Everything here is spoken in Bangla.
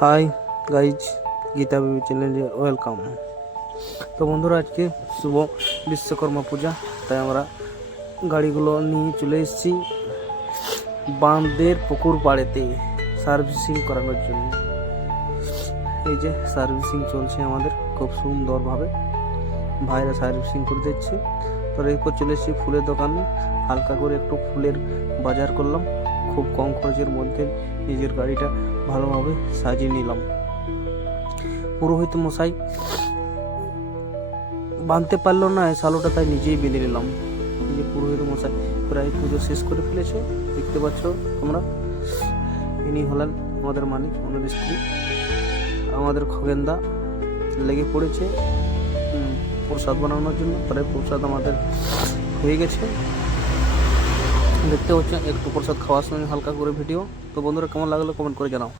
হাই গাইজ, গীতা বেবি চ্যানেলে ওয়েলকাম। তো বন্ধুরা, আজকে শুভ বিশ্বকর্মা পূজা, তাই আমরা গাড়িগুলো নিয়ে চলে এসেছি বাঁধের পুকুর পাড়েতে সার্ভিসিং করানোর জন্য। এই যে সার্ভিসিং চলছে আমাদের খুব সুন্দরভাবে, ভাইরা সার্ভিসিং করে দিচ্ছে। তো এরপর চলে এসেছি ফুলের দোকানে, হালকা করে একটু ফুলের বাজার করলাম। খুব কম খরচের মধ্যে নিজের গাড়িটা ভালোভাবে সাজিয়ে নিলাম। পুরোহিত মশাই বাঁধতে পারলো না এই শালোটা, তাই নিজেই বেঁধে নিলাম। এই যে পুরোহিত মশাই প্রায় পুজো শেষ করে ফেলেছে, দেখতে পাচ্ছ তোমরা। ইনি হলেন আমাদের মালিক, ওনার স্ত্রী। আমাদের খগেনদা লেগে পড়েছে প্রসাদ বানানোর জন্য। প্রায় প্রসাদ আমাদের হয়ে গেছে, দেখতে হচ্ছে। একটু প্রসাদ খাওয়ার সময় হালকা করে ভিডিও। তো বন্ধুরা, কেমন লাগলো কমেন্ট করে জানাও।